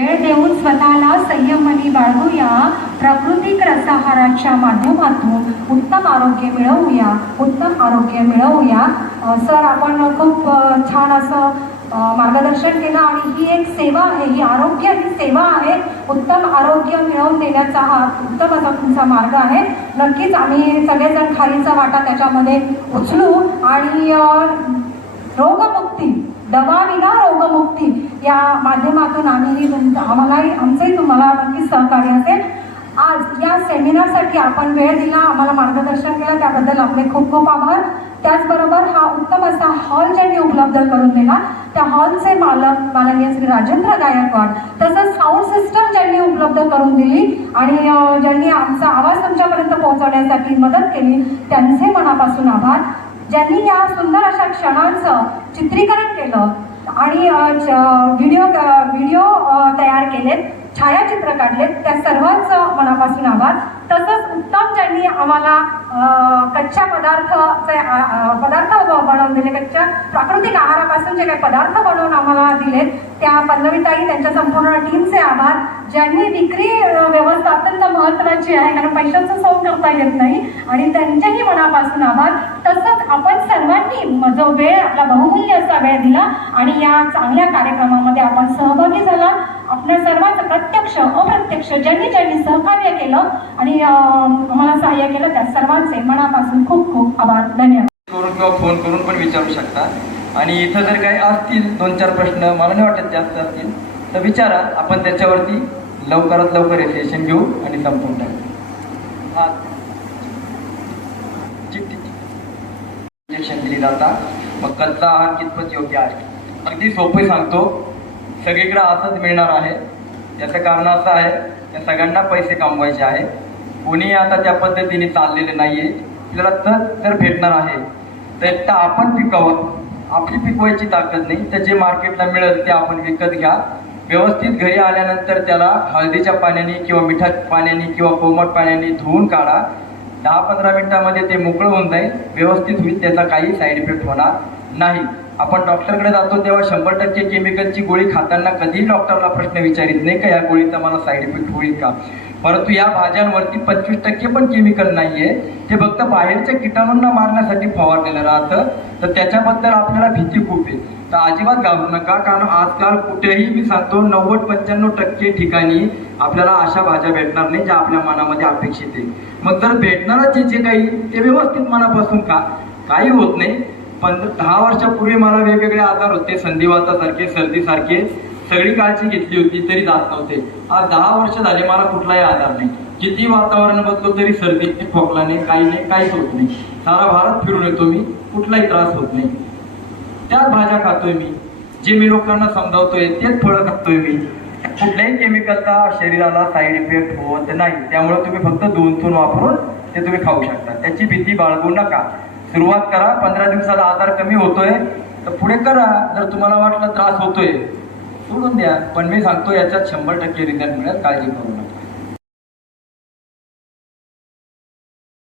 वेळ देऊन स्वतःला संयमनी बाळगूया. प्राकृतिक रसाहाराच्या माध्यमातून उत्तम आरोग्य मिळवूया. उत्तम आरोग्य मिळवूया. सर आपण खूप छान असं मार्गदर्शन केलं आणि ही एक सेवा आहे ही आरोग्य ही सेवा आहे. उत्तम आरोग्य मिळवून देण्याचा हा उत्तम असा तुमचा मार्ग आहे. नक्कीच आम्ही सगळेजण खारीचा वाटा त्याच्यामध्ये उचलू आणि रोगमुक्ती दवाविना या माध्यमातून आम्ही आम्हालाही आमचंही तुम्हाला नक्कीच सहकार्य असेल. आज या सेमिनारसाठी आपण वेळ दिला आम्हाला मार्गदर्शन केलं त्याबद्दल आपले खूप खूप आभार. त्याचबरोबर हा उत्तम असा हॉल ज्यांनी उपलब्ध करून दिला त्या हॉलचे मालक माननीय श्री राजेंद्र गायकवाड तसंच साऊंड सिस्टम ज्यांनी उपलब्ध करून दिली आणि ज्यांनी आमचा आवाज तुमच्यापर्यंत पोहोचवण्यासाठी मदत केली त्यांचे मनापासून आभार. ज्यांनी या सुंदर अशा क्षणांचं चित्रीकरण केलं आणि व्हिडिओ व्हिडिओ तयार केलेत छायाचित्र काढलेत त्या सर्वांचं मनापासून आभार. तसंच उत्तम ज्यांनी आम्हाला कच्च्या पदार्थाचे पदार्थ बनवून दिले कच्च्या प्राकृतिक आहारापासून जे काही पदार्थ बनवून आम्हाला दिलेत त्या पल्लवीताई त्यांच्या संपूर्ण टीमचे आभार. ज्यांनी विक्री व्यवस्था अत्यंत महत्त्वाची आहे कारण पैशाचं सोंग करता येत नाही आणि त्यांच्याही मनापासून आभार. सर्वांनी जो वेळ आपला बहुमूल्य असा वेळ दिला आणि या चांगल्या कार्यक्रमामध्ये आपण सहभागी झाला. आपल्या सर्वांचं प्रत्यक्ष अप्रत्यक्ष ज्यांनी ज्यांनी सहकार्य केलं आणि आम्हाला सहाय्य केलं त्या सर्वांचे मनापासून खूप खूप आभार. धन्यवाद. करून किंवा फोन करून पण विचारू शकता. आणि इथं जर काही असतील दोन चार प्रश्न मला नाही वाटत जास्त असतील तर विचारा. आपण त्याच्यावरती लवकरात लवकर एक घेऊ आणि संपून टाकू. हा. दिली जातात मग कच्चा आहार कितपत योग्य आहे? अगदी सोपे सांगतो. सगळीकडे असंच मिळणार आहे. याचं कारण असं आहे की सगळ्यांना पैसे कमवायचे आहे. कोणी आता त्या पद्धतीने चाललेले नाहीये. आपल्याला तर जर भेटणार आहे तर एकटा आपण पिकावं. आपली पिकवायची ताकद नाही. तर जे मार्केटला मिळेल ते आपण विकत घ्या. व्यवस्थित घरी आल्यानंतर त्याला हळदीच्या पाण्याने किंवा मिठाच्या पाण्याने किंवा कोमट पाण्याने धुवून काढा. दहा पंधरा मिनिटामध्ये ते मोकळं होऊन जाईल व्यवस्थित होईल त्याचा काही साईड इफेक्ट होणार नाही. आपण डॉक्टरकडे जातो तेव्हा शंभर टक्के केमिकलची गोळी खाताना कधीही डॉक्टरला प्रश्न विचारित नाही का या गोळीचा मला साईड इफेक्ट होईल का? परंतु या भाज्यांवरती पंचवीस टक्के पण केमिकल नाहीये. ते फक्त बाहेरच्या किटाणूंना मारण्यासाठी फवारलेलं राहतं. तर त्याच्याबद्दल आपल्याला भीती खूप आहे. तर अजिबात घाबरू नका कारण आजकाल कुठेही मी सांगतो नव्वद पंच्याण्णव टक्के ठिकाणी आपल्याला अशा भाज्या भेटणार नाही ज्या आपल्या मनामध्ये अपेक्षित आहे. मग जर भेटणारच जे काही ते व्यवस्थित मनापासून का काही होत नाही. पण दहा वर्षापूर्वी मला वेगवेगळे आजार होते. संधिवातासारखे सर्दीसारखे. सगळी काळजी घेतली होती तरी जात नव्हते. आज दहा वर्ष झाले मला कुठलाही आजार नाही. किती वातावरण बदलो तरी सर्दी खोकला नाही काही नाही काहीच होत नाही. सारा भारत फिरून येतो मी कुठलाही त्रास होत नाही. त्याच भाज्या खातोय मी. जे मी लोकांना समजावतोय तेच फळं खातोय मी. कुठल्याही केमिकलचा शरीराला साईड इफेक्ट होत नाही. त्यामुळे तुम्ही फक्त दोन तून वापरून ते तुम्ही खाऊ शकता. त्याची भीती बाळगू नका. सुरुवात करा. पंधरा दिवसाला आधार कमी होतोय. तर पुढे करा. जर तुम्हाला वाटलं त्रास होतोय सोडून द्या. पण मी सांगतो याच्यात शंभर टक्के रिझल्ट मिळेल. काळजी करू नका.